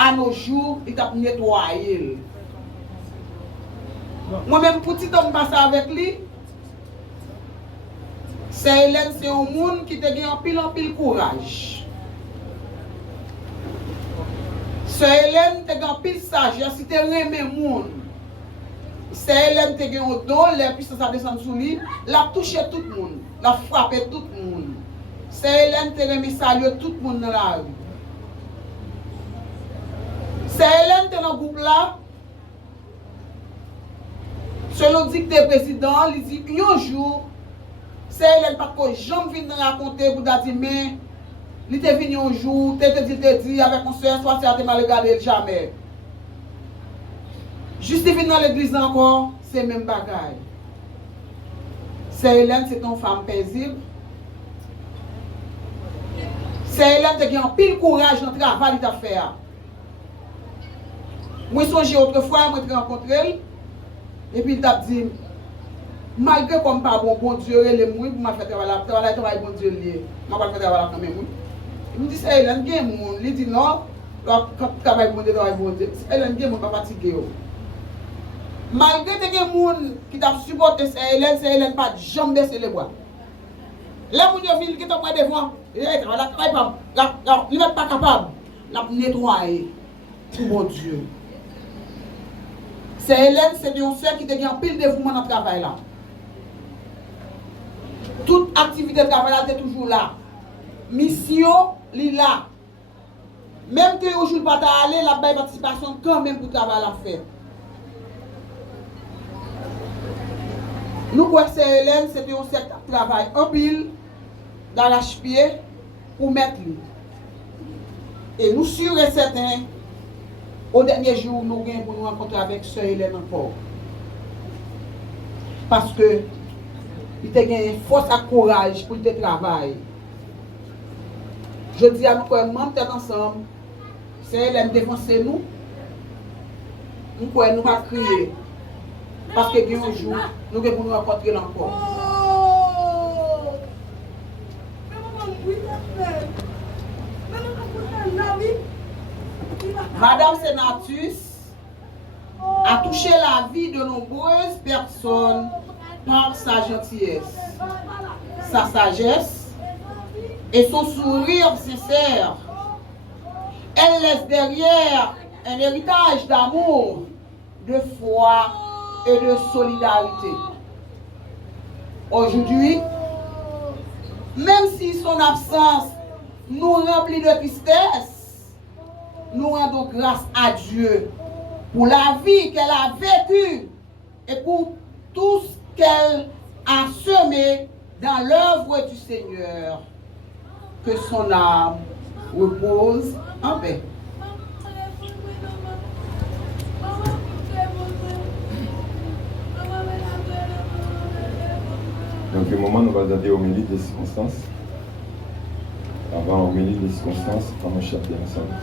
à nos jours, il t'a nettoyé. Moi-même, petit homme passe avec lui, c'est Hélène, c'est un monde qui te gagne en pile courage. C'est Hélène, te gagne en pile sagesse, si te remets monde. C'est Hélène, te gagne au dos, les puissances à descendre sous lui, l'a touché tout le monde, l'a frappé tout le monde. C'est Hélène, te remet saluer tout le monde dans la rue. C'est Hélène, te dans le groupe là. Selon le dicté président, il dit un jour, c'est Hélène pas que jamais vient raconter pour dire mais il était venu un jour, te dit avec mon soeur, soit c'est mal regardé jamais. Juste venu dans l'église encore, c'est même bagaille. C'est Hélène, c'est une femme paisible. C'est Hélène qui a un pile courage dans le travail qu'il a fait. Moi, je songe autrefois, moi, je rencontré elle. Et puis il t'a dit, malgré comme pas bon Dieu, les mouilles pour m'a fait travailler bon Dieu lié. M'a pas fait travailler quand même. Il me dit c'est Hélène qui est mon, il dit non, quand travail bon Dieu, c'est Hélène qui est mon pas fatigué. Malgré que les gens qui t'a supporté c'est Hélène pas jamais baisser les bras. Là mon Dieu qui t'a pas devant, il n'est pas capable, la nettoyer pour mon Dieu. C'est Hélène, c'est une sœur qui te gagne pile de dévouement dans le travail là. Toute activité de travail là, est toujours là. Mission, li là. Même que aujourd'hui pas aller, la belle participation quand même pour le travail à faire. Nous croyons que c'est Hélène, c'est une sœur qui travaille en pile, d'arrache-pied, pour mettre lui. Et nous sûrs et certains, au dernier jour, nous avons pour nous rencontrer avec Sœur Hélène encore. Parce que il a une force et courage pour le travail. Je dis à nous que nous sommes ensemble. Sœur Hélène défoncer nous. Nous ne nous pas crier. Parce que un jour, nous allons nous rencontrer encore. Madame Sénatus a touché la vie de nombreuses personnes par sa gentillesse, sa sagesse et son sourire sincère. Elle laisse derrière un héritage d'amour, de foi et de solidarité. Aujourd'hui, même si son absence nous remplit de tristesse, nous rendons grâce à Dieu pour la vie qu'elle a vécue et pour tout ce qu'elle a semé dans l'œuvre du Seigneur. Que son âme repose en paix. Donc, au moment où nous allons donner homélie des circonstances, avant homélie des circonstances, on va chanter ensemble.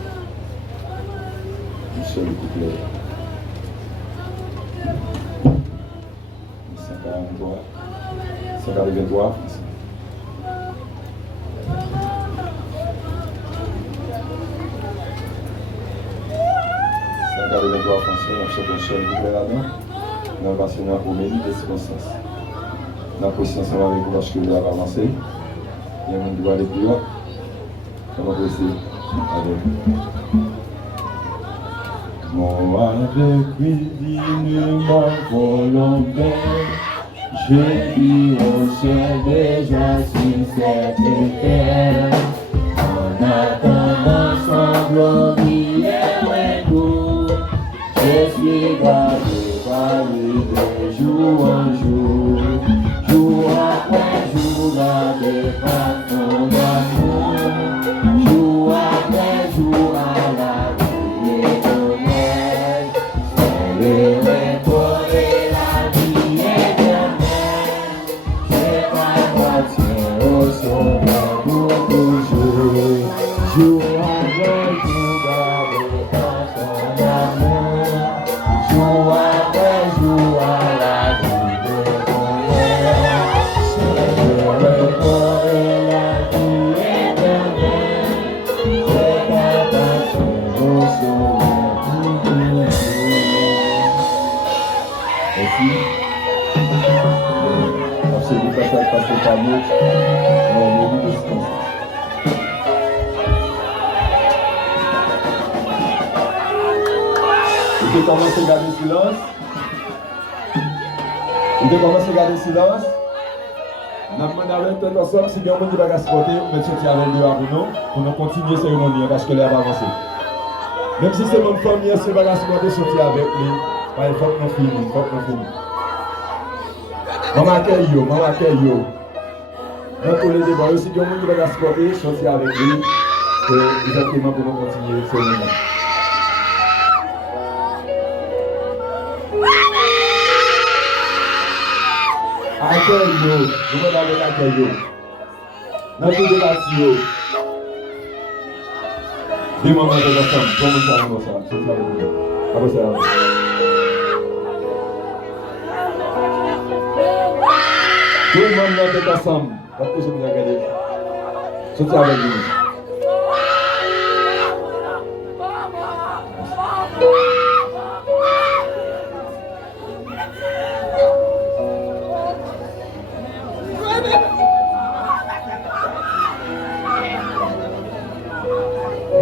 Michel le couplet 143 143 143 français, on chante Michel le couplet là-dedans. Nous allons passer dans homélie des circonstances. La position ensemble avec vous parce que vous avez avancé. Il y a un monde qui va aller plus haut. On va passer avec. Moi avec lui digne ma volonté, je vis au ciel déjà sur cette terre. En attendant son glorieux retour, je suis gardé par lui de jour en jour, jour après jour gardé par son amour, jour après jour à la la accompagner dans le milieu de circonstances. Vous commencez à garder silence. Vous commencez à garder silence. Nous demandons avec tout ensemble si quelqu'un qui va se porter, vous mettez sortir avec lui pour nous continuer la cérémonie parce que l'air va avancer. Même si c'est notre famille, si va se porter, sortir avec lui. Il faut que nous finissions, il faut que nous finissions. Maman accueille yo. Dans tous les débats, si quelqu'un qui va se porter, sortir avec lui. Exactement pour nous continuer la cérémonie. Accueille-nous, nous allons avec accueil-nous. Dans tous les bâtiments. Dis-moi maintenant ensemble, comment ça va ça? C'est ça le mieux. Après ça. Tout le monde est ensemble. Parce que je vais regarder. C'est ça avec nous.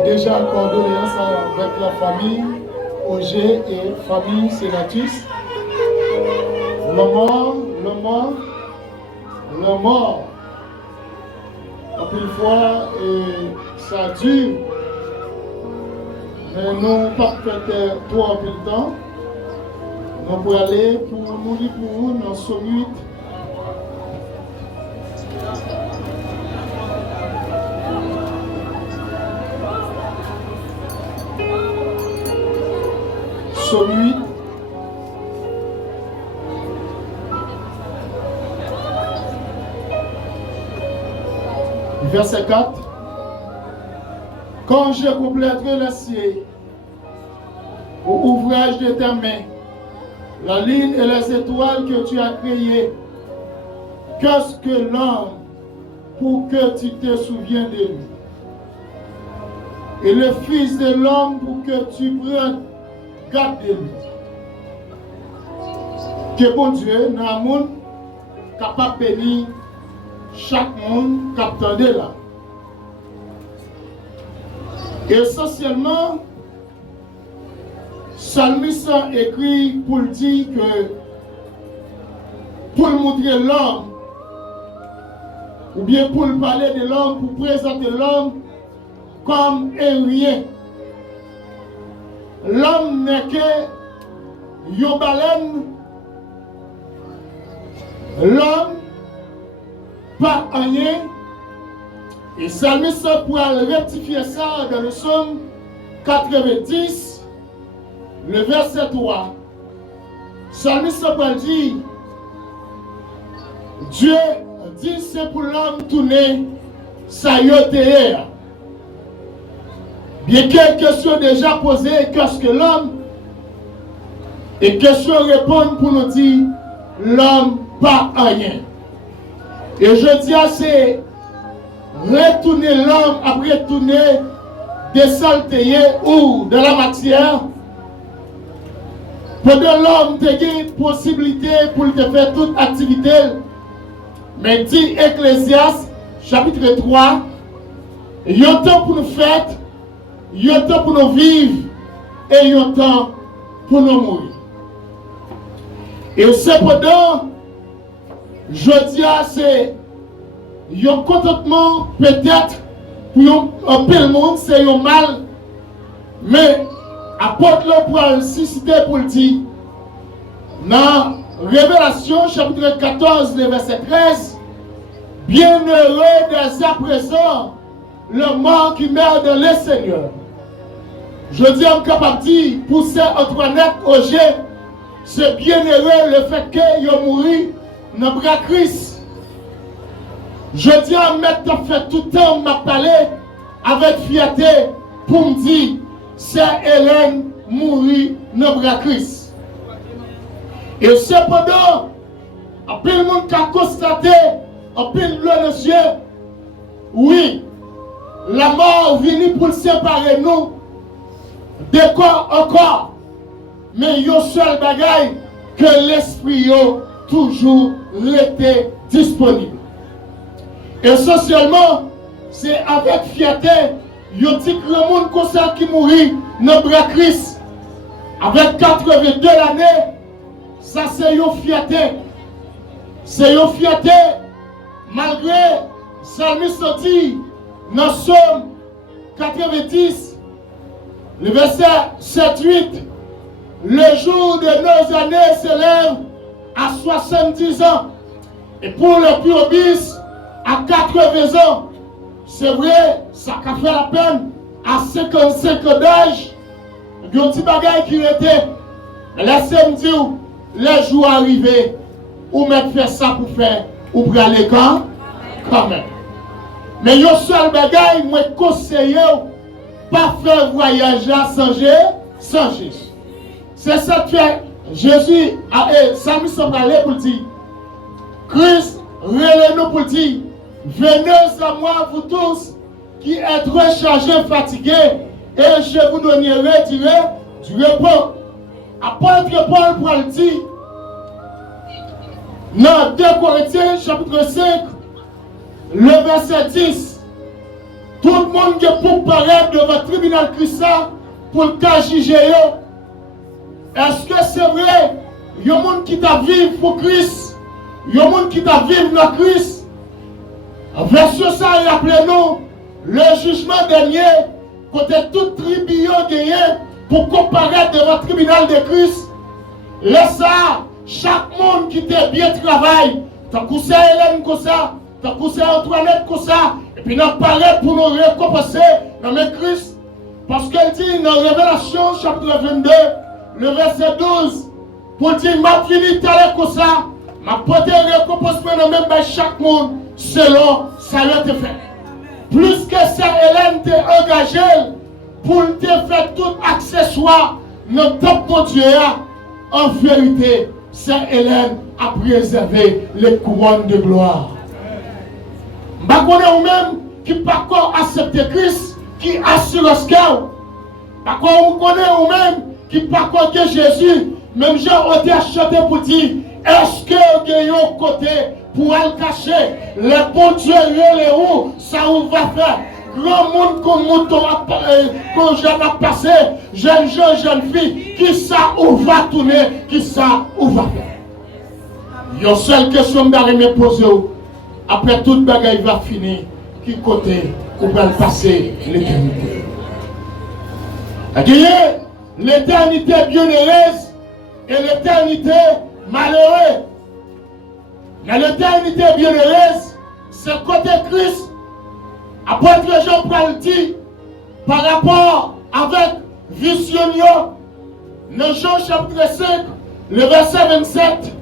Déjà condoléances avec la famille Auger et famille sénatrice. Le mort. En plus fois, ça dure. Mais nous pas peut-être trop en peu de temps. Nous pouvons aller pour mourir pour nous dans ce 8. Psaume 8. Verset 4. Quand je compléterai le ciel au ouvrage de tes mains, la lune et les étoiles que tu as créées, qu'est-ce que l'homme pour que tu te souviennes de lui? Et le Fils de l'homme pour que tu prennes garde de lui. Que bon Dieu, dans un monde capable de bénir chaque monde capable de là. Essentiellement, Psalmiste écrit pour dire que pour montrer l'homme, ou bien pour parler de l'homme, pour présenter l'homme comme un rien. L'homme n'est que une baleine. L'homme, pas rien. Et Psalmiste pourra rectifier ça dans le psaume 90, le verset 3. Psalmiste pourra dire, Dieu dit c'est pour l'homme tourner sa yotéère. Bien que question déjà posée, qu'est-ce que l'homme? Et question répondre pour nous dire, l'homme pas rien. Et je dis à c'est retourner l'homme après retourner des saletés ou de la matière. Pour que l'homme ait une possibilité pour te faire toute activité. Mais dit Ecclésiaste, chapitre 3, il y a un temps pour nous faire. Il y a un temps pour nous vivre et il y a un temps pour nous mourir. Et cependant, je dis à c'est un contentement peut-être pour un peu le monde, c'est un mal. Mais apporte le pour susciter pour le dire. Dans Révélation chapitre 14, verset 13, bienheureux dès à présent le mort qui meurt dans le Seigneur. Je dis en capable de dire, pour ces Antoinette Auger, c'est bienheureux le fait qu'il a mouru dans le bras Christ. Je dis à mettre fait tout le temps m'a parlé avec fierté pour me dire, c'est Hélène mourit dans le bras Christ. Et cependant, un peu le monde qui a constaté, un peu le yeux, oui, la mort vient pour séparer nous de corps encore. Mais il y a un seul bagage que l'esprit a toujours été disponible. Essentiellement, c'est avec fierté, yon ti grand monde comme ça qui mourit dans bras Christ. Avec 82 l'année, ça c'est une fierté. C'est une fierté, malgré Psalmiste dit dans Somme 90, le verset 7-8, le jour de nos années s'élève à 70 ans. Et pour le pubis, à 80 ans. C'est vrai, ça a fait la peine à 55 ans d'âge. Il y a un petit bagage qui était. Laissez-moi dire, les jours arrivés, ou mettre faire ça pour faire, ou pour aller quand même. Mais il y a un seul bagage, moi conseille, pas faire voyage sans Jésus. C'est ça que fait Jésus, Samuel s'en pour dire, Christ, relève-nous pour dire, venez à moi, vous tous, qui êtes rechargés, fatigués, et je vous donnerai du repos. Apôtre Paul pour le dire, dans 2 Corinthiens, chapitre 5, le verset 10, tout le monde qui est pour paraître devant le tribunal Christ pour le cas juger. Est-ce que c'est vrai? Il y a des gens qui t'a vécu pour Christ. Il y a des gens qui t'a vécu dans Christ. Verset ça, rappelez-nous, le jugement dernier, côté tout tribunal gagné pour comparaître devant le tribunal de Christ. Laisse ça, chaque monde qui t'a bien travaillé, t'as coussé Hélène comme ça, t'as coussé Antoinette comme ça, et puis nous paraît pour nous récompenser dans le Christ. Parce qu'elle dit dans Révélation, chapitre 22, le verset 12, pour dire, m'a fini tel comme ça, m'a porté récompense dans même chaque monde, selon ça a été fait. Plus que ça, Hélène t'a engagé pour te faire tout accessoire dans le temple de Dieu. En vérité, Saint Hélène a préservé les couronnes de gloire. Je ne connais pas même qui pas encore accepté Christ, qui assure ce qu'il pas qu'on connaît ou même qui pas encore que Jésus, même gens ont été achetés pour dire, est-ce que vous avez un côté pour aller cacher les bons dieux les où ça on va faire? Grand monde comme mouton quand j'en ai passé, jeunes gens, jeunes filles, qui ça on va tourner, qui ça on va faire? Il y a une seule question que je me poser. Après toute bagaille va finir, qui côté on va passer l'éternité? L'éternité bienheureuse et l'éternité malheureuse. Mais l'éternité bienheureuse, c'est côté Christ. Apôtre Jean-Paul dit, par rapport avec Visionio, dans Jean chapitre 5, le verset 27,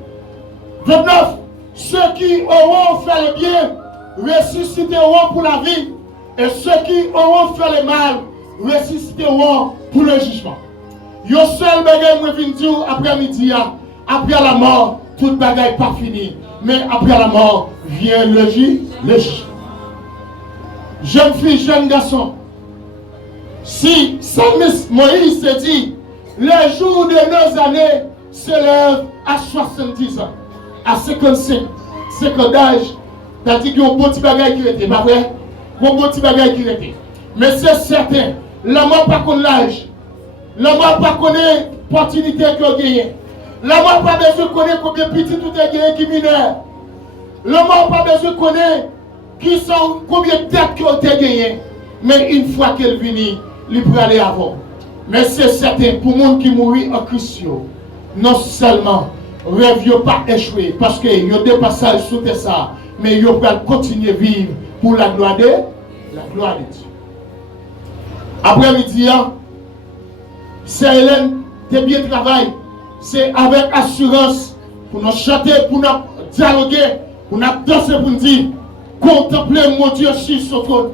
29, ceux qui auront fait le bien ressusciteront pour la vie, et ceux qui auront fait le mal ressusciteront pour le jugement. Yo seul bagay moi vinn dire après-midi, après la mort, toute bagaille pas fini, mais après la mort vient le jugement. Jeune fille, jeune garçon, si Psalmiste Moïse se dit, le jour de nos années s'élève à 70 ans, à 55 d'âge, t'as dit qu'il y a un bon petit bagage qui était, pas vrai? Un bon petit bagage qui était. Mais c'est certain, la mort pas connaît l'âge, la mort pas connaît l'opportunité qu'il a gagné, la mort pas besoin de connaître combien de petits tout est gagné qui mineur, la mort pas besoin de connaître qui sont combien de dettes qui ont été gagnées, mais une fois qu'elle vient, il peut aller avant. Mais c'est certain, pour les gens qui mourent en Christ, non seulement rêve n'a pas échoué, parce qu'il y a des passages sous ça, mais ils peuvent continuer à vivre pour la gloire de Dieu. Après-midi, c'est Hélène, t'es bien travaillé. C'est avec assurance pour nous chanter, pour nous dialoguer, pour nous danser, pour nous dire, contempler mon Dieu sur son trône.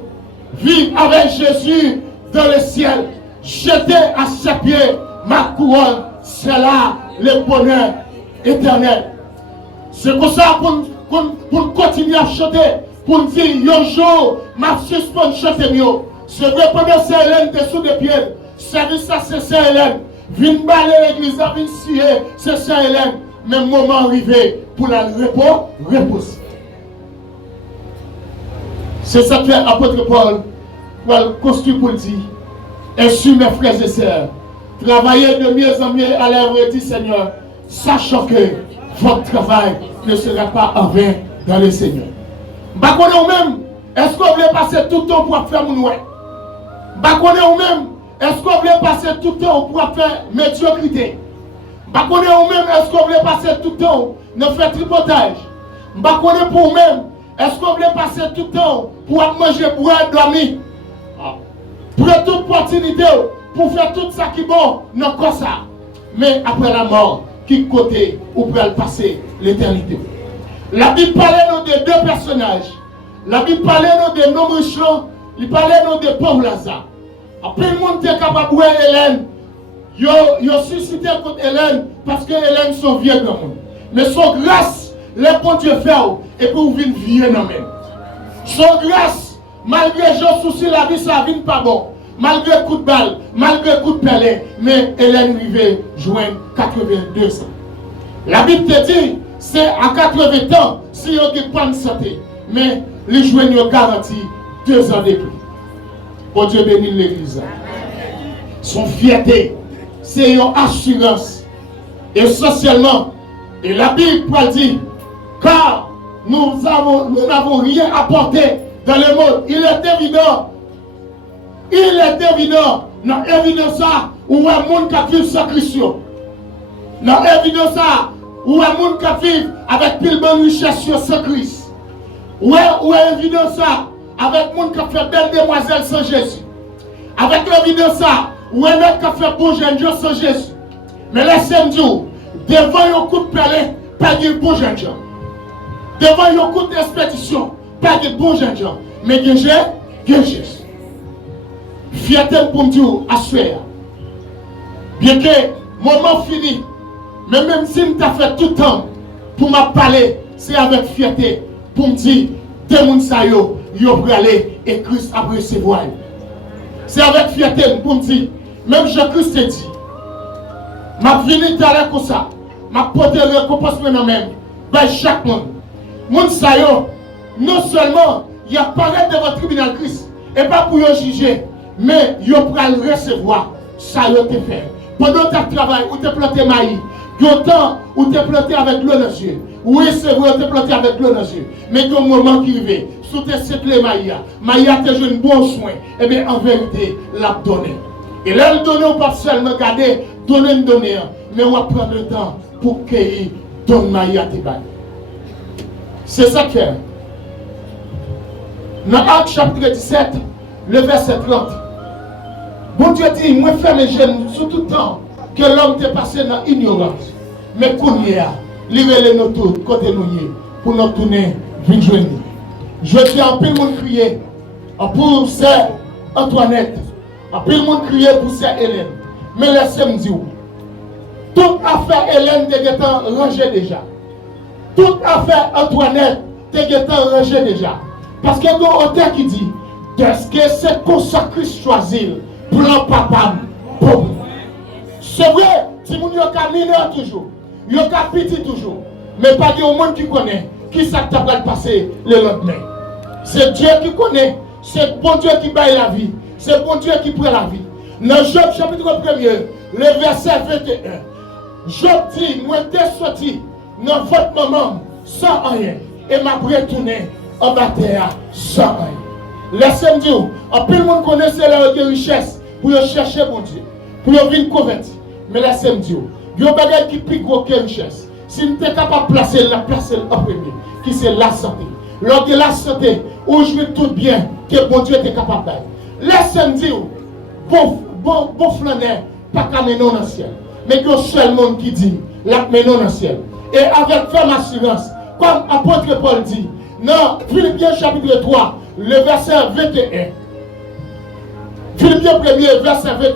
Vivre avec Jésus dans le ciel. Jeter à ses pieds ma couronne. C'est là le bonheur éternel. C'est pour ça pour continuer à chanter. Pour nous dire, un jour, ma suspend chanter mieux. C'est vrai pendant Saint Hélène dessous des pieds. Service ça, c'est Saint Hélène. Vine baler l'église, vine scier, c'est Saint Hélène. Même moment arrivé pour la reposer. C'est ça que l'apôtre Paul construit pour dire. Ainsi, mes frères et sœurs, travaillez de mieux en mieux à l'œuvre, dit Seigneur, sachant que votre travail ne sera pas en vain dans le Seigneur. Bah qu'on même, est-ce qu'on voulait passer tout le temps pour faire mon ouais? Bah qu'on même, est-ce qu'on voulait passer tout le temps pour faire médiocrité? Bah qu'on même, est-ce qu'on voulait passer tout le temps pour faire tripotage? Bah qu'on pour même, est-ce qu'on voulait passer tout le temps pour manger, boire, dormir? Pour toute opportunité, pour faire tout ça qui est bon, non comme ça. Mais après la mort, qui côté ou pour passer l'éternité? La Bible parle de deux personnages. La Bible parle de nos riches, il parle de pauvres Lazare. Après le monde est capable de voir Hélène. Ils ont suscité contre Hélène parce que Hélène sont vieux dans le monde. Mais son grâce, les bons Dieu fait et pour venir vieux dans le monde. Son grâce, malgré les soucis, la vie, ça ne vient pas bon. Malgré coup de balle, malgré coup de pellet, mais Hélène arrivait joindre 82 ans. La Bible te dit, c'est à 80 ans, si on n'a pas de santé. Mais les joignent garantit 2 ans de plus. Bon Dieu bénisse l'église. Son fierté, c'est une assurance. Essentiellement, et la Bible dit, car nous n'avons rien apporté dans le monde. Il est évident, dans l'évidence ça, où un monde qui vit sans Christ. Dans l'évidence ça, où un monde qui vit avec pile bonne richesse sans Christ. Où est évident ça, avec monde qui fait belle demoiselle sans Jésus. Avec l'évidence ça, où un autre qui fait beau jeune gens sans Jésus. Mais laissez-moi dire, devant un coup de pellet, pas de beau jeune gens. Devant un coup d'expédition, pas de beau jeune gens. Mais Jésus. Fierté pour me dire à souhait. Bien que moment fini, mais même si je t'ai fait tout le temps pour me parler, c'est avec fierté pour me dire, deux personnes ils ont aller et Christ a recevoir. C'est avec fierté pour me dire, même Jésus-Christ te dit, je suis venu d'aller comme ça, je vais porter récompense maintenant même, par chaque monde. Moun sa yo, non seulement il y a parlé de votre tribunal Christ, et pas pour y juger, mais il pour le recevoir, ça y te fait. Pendant que tu travailles, ou tu planté maïs, il y a temps où tu planté avec l'eau dans les yeux. Oui, c'est vrai, tu planté avec l'eau dans les yeux. Mais il y a un moment qui arrive, sous tes seclés maïs, maïs te joué un bon soin, et bien en vérité, l'a donné. Et là, le donner, on ne peut pas seulement garder, donner, mais on va prendre le temps pour qu'il donne maïs à tes bails. C'est ça que fait. Dans Actes chapitre 17, le verset 30. Bon Dieu dit, moi fais mes jeunes sous tout temps que l'homme t'est passé dans l'ignorance. Mais qu'on y a, livrer nos tous côté nous pour nous tourner, venir joindre. Je dis en pile monde crier pour sœur Antoinette, en pile monde crier pour sœur Hélène. Mais laissez-moi dire, toute affaire Hélène t'est rangée déjà. Toute affaire Antoinette t'est rangée déjà. Parce qu'il y a un auteur qui dit, est-ce que c'est consacré choisir plan papa pour c'est vrai, si vous avez mineur toujours, vous avez petit toujours, mais pas de monde qui connaît qui ça t'a passer le lendemain. C'est Dieu qui connaît, c'est bon Dieu qui baille la vie, c'est bon Dieu qui prend la vie. Dans Job chapitre 1er, le verset 21, Job dit, moi t'es sorti dans votre moment sans rien et m'a retourné en bataille sans rien. Laissez-moi dire, en plus le monde connaît la richesse pour chercher mon Dieu, pour venir convertir. Mais laissez-moi dire, il y a un bagage qui pique aucune richesse. Si nous sommes capables de placer en premier, qui c'est la santé. Lors de la santé, où je veux tout bien, que bon Dieu est capable de. Laissez-moi dire, bon flaneur, pas qu'à mener dans le ciel. Mais il y a un seul monde qui dit, la mener dans le ciel. Et avec ferme assurance, comme l'apôtre Paul dit, dans Philippiens chapitre 3, le verset 21. Philippiens 1er, verset 21.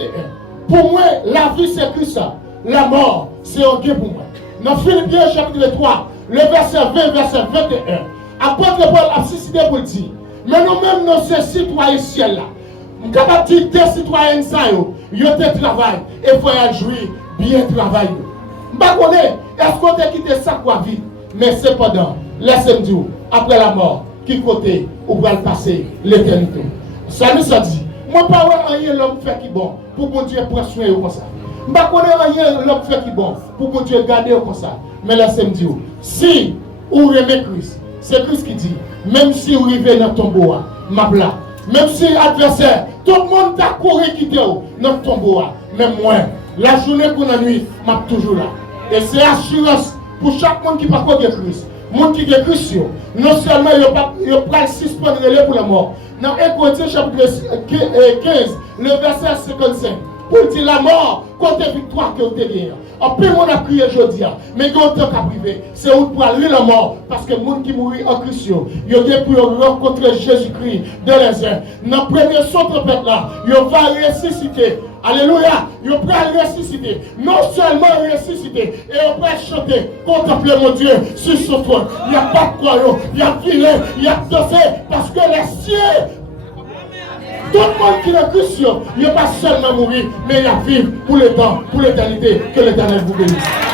Pour moi, la vie c'est Christ, la mort c'est un gain pour moi. Dans Philippiens chapitre 3, le verset 20, verset 21. Apôtre Paul a suscité pour dire, mais nous-mêmes, nous sommes citoyens ciel là. Nous sommes capables de dire des citoyens, ils ont travail et il faut jouer bien travailler. Je ne sais pas est-ce qu'on a quitté ça pour la vie, mais cependant, laissez-moi dire, après la mort, qui côté ou va le passer l'éternité. Ça nous a dit, moi pas rien l'homme fait qui bon pour bon Dieu prendre soin comme ça. Je ne connais rien l'homme fait qui bon pour bon Dieu garder comme ça. Mais laissez-moi dire, si vous aimez Christ, c'est Christ qui dit, même si vous arrivez dans ton tombeau, là, même si l'adversaire, tout le monde t'a couru quitter dans ton tombeau, même moi, la journée pour la nuit, je suis toujours là. Et c'est assurance pour chaque monde qui parle de Christ. Monde qui est Christ, non seulement il n'y a pas 6 points de relais pour la mort. Dans 1 Corinthiens chapitre 15, le verset 55, pour dire la mort, côté victoire que vous avez gagné. En plus, on a crié aujourd'hui, mais il y a autant qu'à priver. C'est où pour aller la mort, parce que les gens qui mourent en Christ, ils ont pour rencontrer Jésus-Christ de les uns. Dans le premier son trompette là, ils vont ressusciter. Alléluia, ils vont ressusciter. Non seulement ressusciter, et on va chanter, contempler mon Dieu sur son trône. Il n'y a pas de croyant, il y a filé, il y a dansé, parce que les cieux. Tout le monde qui est Christ, il ne va pas seulement mourir, mais il va vivre pour le temps, pour l'éternité. Que l'Éternel vous bénisse.